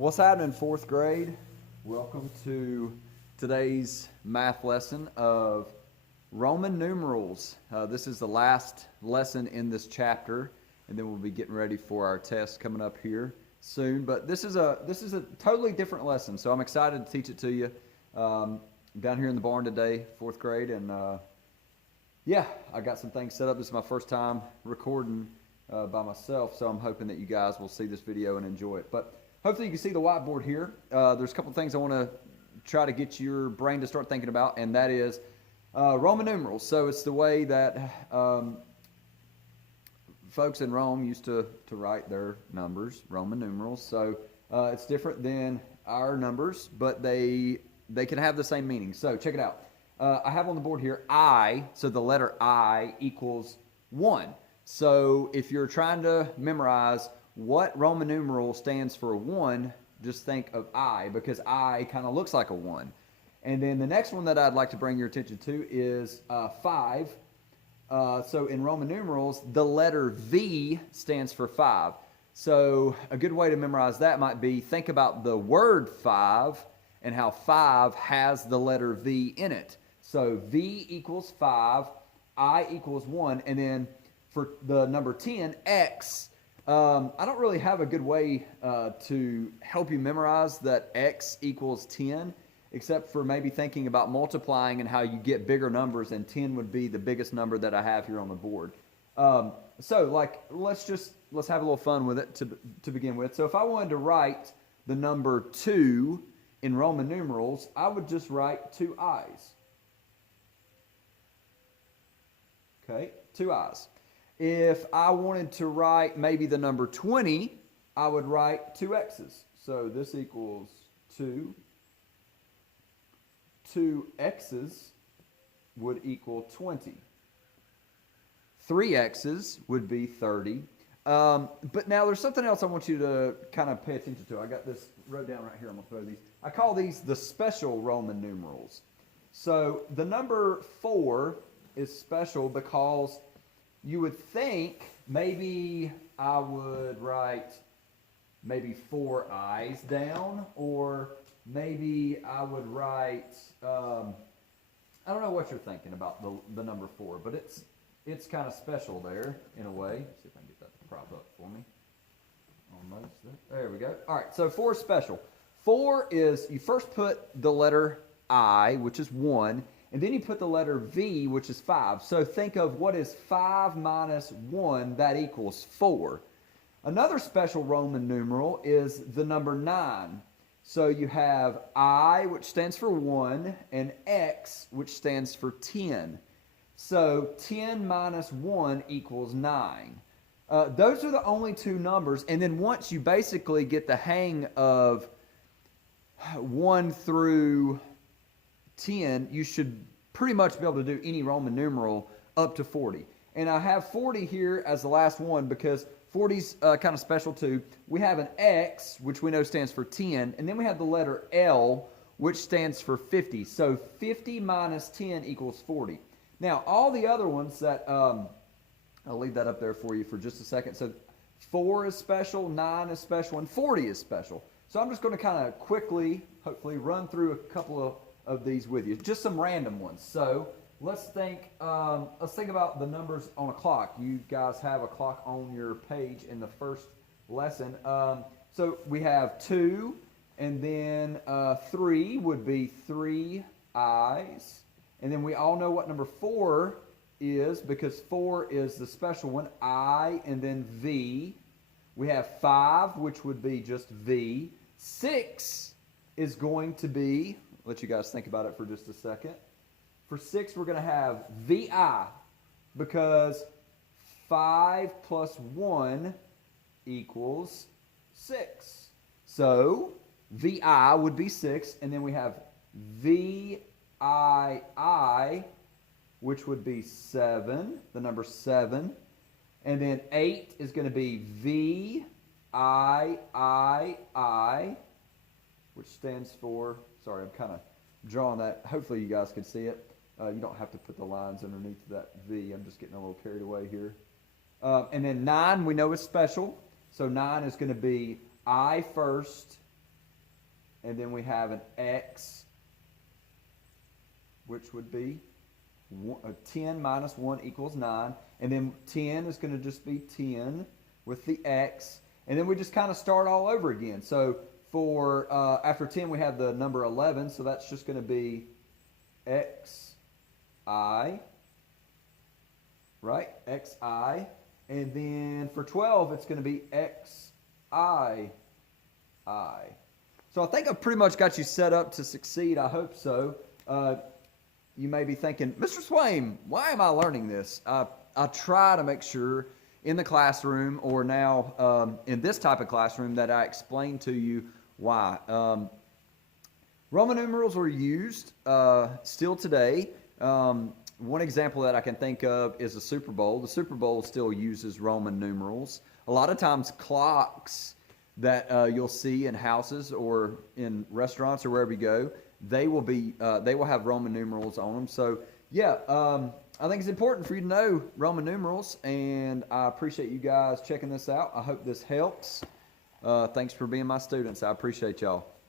What's happening, fourth grade? Welcome to today's math lesson of Roman numerals. This is the last lesson in this chapter, and then we'll be getting ready for our test coming up here soon. But this is a totally different lesson, so I'm excited to teach it to you. Down here in the barn today, fourth grade, and yeah, I got some things set up. This is my first time recording by myself, so I'm hoping that you guys will see this video and enjoy it. But hopefully you can see the whiteboard here. There's a couple things I want to try to get your brain to start thinking about, and that is Roman numerals. So it's the way that folks in Rome used to write their numbers, Roman numerals. So it's different than our numbers, but they can have the same meaning. So check it out. I have on the board here I, so the letter I equals 1. So if you're trying to memorize what Roman numeral stands for 1, just think of I, because I kind of looks like a 1. And then the next one that I'd like to bring your attention to is 5. So in Roman numerals, the letter V stands for 5. So a good way to memorize that might be think about the word 5 and how 5 has the letter V in it. So V equals 5, I equals 1, and then for the number 10, X, I don't really have a good way to help you memorize that X equals 10, except for maybe thinking about multiplying and how you get bigger numbers, and 10 would be the biggest number that I have here on the board. So like, let's have a little fun with it to begin with. So if I wanted to write the number 2 in Roman numerals, I would just write 2 I's. Okay, 2 I's. If I wanted to write maybe the number 20, I would write 2 X's. So this equals 2. 2 X's would equal 20. 3 X's would be 30. But now there's something else I want you to kind of pay attention to. I got this wrote down right here. I'm going to throw these. I call these the special Roman numerals. So the number 4 is special because you would think maybe I would write maybe 4 I's down, or maybe I would write, I don't know what you're thinking about the number 4, but it's kind of special there in a way. Let's see if I can get that to prop up for me. Almost there we go. All right, so 4 is special. 4 is, you first put the letter I, which is 1, and then you put the letter V, which is 5. So think of what is 5 minus 1, that equals 4. Another special Roman numeral is the number 9. So you have I, which stands for 1, and X, which stands for 10. So 10 minus 1 equals 9. Those are the only 2 numbers. And then once you basically get the hang of 1 through 10, you should pretty much be able to do any Roman numeral up to 40. And I have 40 here as the last one because 40's kind of special too. We have an X, which we know stands for 10, and then we have the letter L, which stands for 50. So 50 minus 10 equals 40. Now, all the other ones that, I'll leave that up there for you for just a second. So 4 is special, 9 is special, and 40 is special. So I'm just going to kind of quickly, hopefully, run through a couple of these with you, just some random ones. So let's think about the numbers on a clock. You guys have a clock on your page in the first lesson. So we have 2, and then 3 would be 3 I's, and then we all know what number 4 is because 4 is the special one, I, and then V. We have 5, which would be just V. 6 is going to be, let you guys think about it for just a second. For 6, we're going to have VI because 5 plus 1 equals 6. So VI would be 6, and then we have VII, which would be 7, the number 7. And then 8 is going to be VIII, which stands for, sorry, I'm kind of drawing that. Hopefully you guys can see it. You don't have to put the lines underneath that V. I'm just getting a little carried away here. And then 9 we know is special. So 9 is going to be I first, and then we have an x, which would be 10 minus 1 equals 9. And then 10 is going to just be 10 with the x. And then we just kind of start all over again. So for after 10, we have the number 11. So that's just going to be xi, right? xi. And then for 12, it's going to be xii. So I think I've pretty much got you set up to succeed. I hope so. You may be thinking, Mr. Swaim, why am I learning this? I try to make sure in the classroom, or now in this type of classroom, that I explain to you why. Roman numerals are used still today. One example that I can think of is the Super Bowl. The Super Bowl still uses Roman numerals. A lot of times clocks that you'll see in houses or in restaurants or wherever you go, they will have Roman numerals on them. So yeah, I think it's important for you to know Roman numerals, and I appreciate you guys checking this out. I hope this helps. Thanks for being my students. I appreciate y'all.